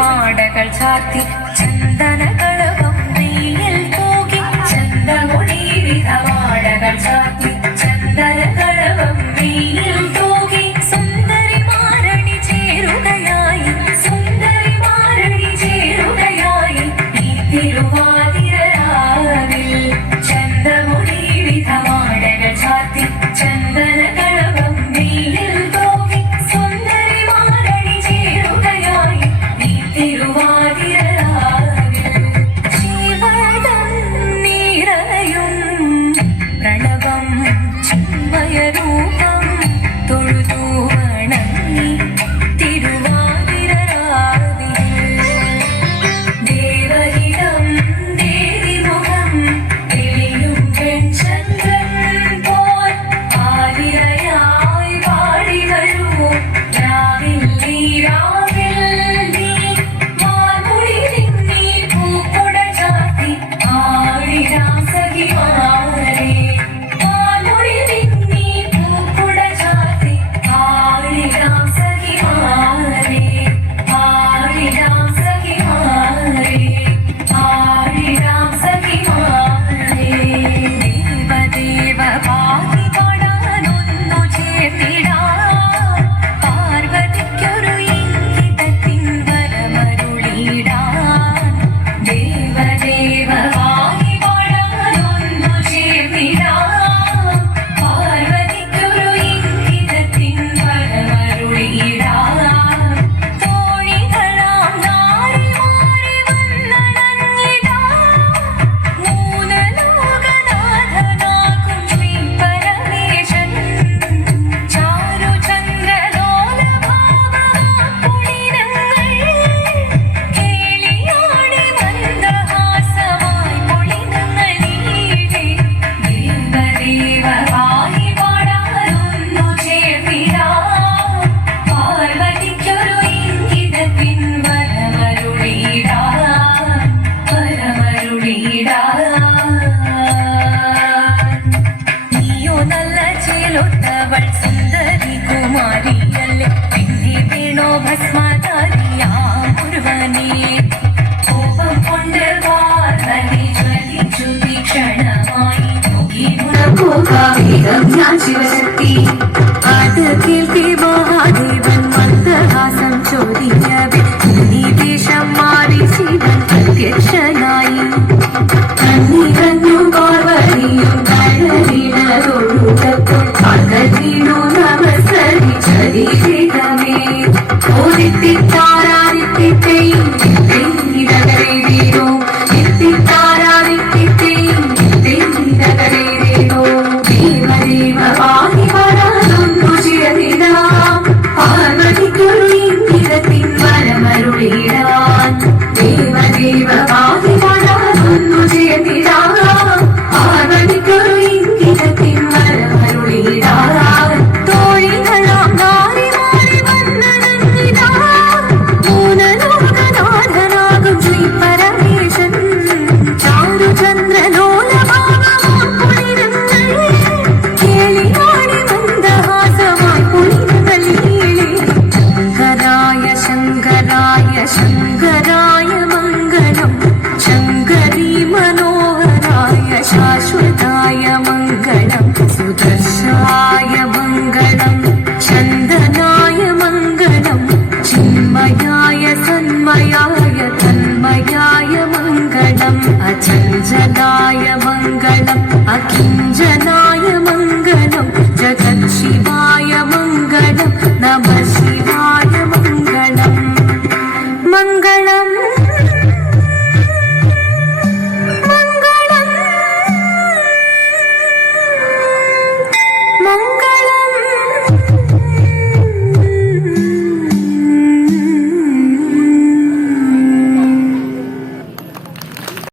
മാടകൾ ചാത്തി ചന്ദനകളവം വെയിൽ തൂകി ചന്ദമുടി വിധമാടകൾ ചാത്തി ചന്ദനകളവം വെയിൽ തൂകി സുന്ദരി മാരണി ചേരുകയായി സുന്ദരി മാരണി ചേരുകയായി ഈ തിരുവാതിരരാവിൽ ചന്ദമുടി വിധമാടകൾ ചാത്തി ചന്ദനകളവം വെയിൽ തൂകി സുന്ദരി മാരണി ചേരുകയായി തിരുവാതിരരാവിൽ ശിവദം നിറയും പ്രണവം ചിന്മയരൂപം തൊഴുതു വണങ്ങി തിരുവാതിരരാവിൽ ദേവഹിതം ദേവിമുഖം തെളിയും വെൺചന്ദ്രൻ പോൽ ആതിരയായി പാടി വരൂ രാവിൽ നീരാവിൽ ൊട്ടവൾ സുന്ദരി കുമാരിയല്ലേ പിന്നെ വീണോ ഭസ്മധാരിയാമുരുവനേ കോപം കൊണ്ട് വാർവലി ജ്വലിച്ചു തീക്ഷണമായി ഞാൻ ശിവശക്തി അത് കേൾക്കി മഹാദേവൻ മന്ദഹാസം ചോദിക്കവേ വേഷം മാറി ശിവൻ പ്രത്യക്ഷനായി കണ്ണു പാർവതിയും കടലിനൊഴുകപ്പോൾ അകലിനു നമസ്കരിച്ചരിതമേ ഓരിത്തിത്താരാദിത്യത്തെയും നിത്യനഗരേരോ നിത്യത്താരാദിത്യത്തെയും നിത്യനഗരേരോ ദേവദേവ വാണി വരാനൊന്നു ചിരതിടാം പാർവതിക്കൊരു ഇംഗിതത്തിൻ വരമ ശങ്കരായ മംഗളം ശങ്കരീ മനോഹരായ ശാശ്വതായ മംഗളം സുദർശായ മംഗളം ചന്ദനായ മംഗളം ചിന്മയായ സന്മയായ തന്മയായ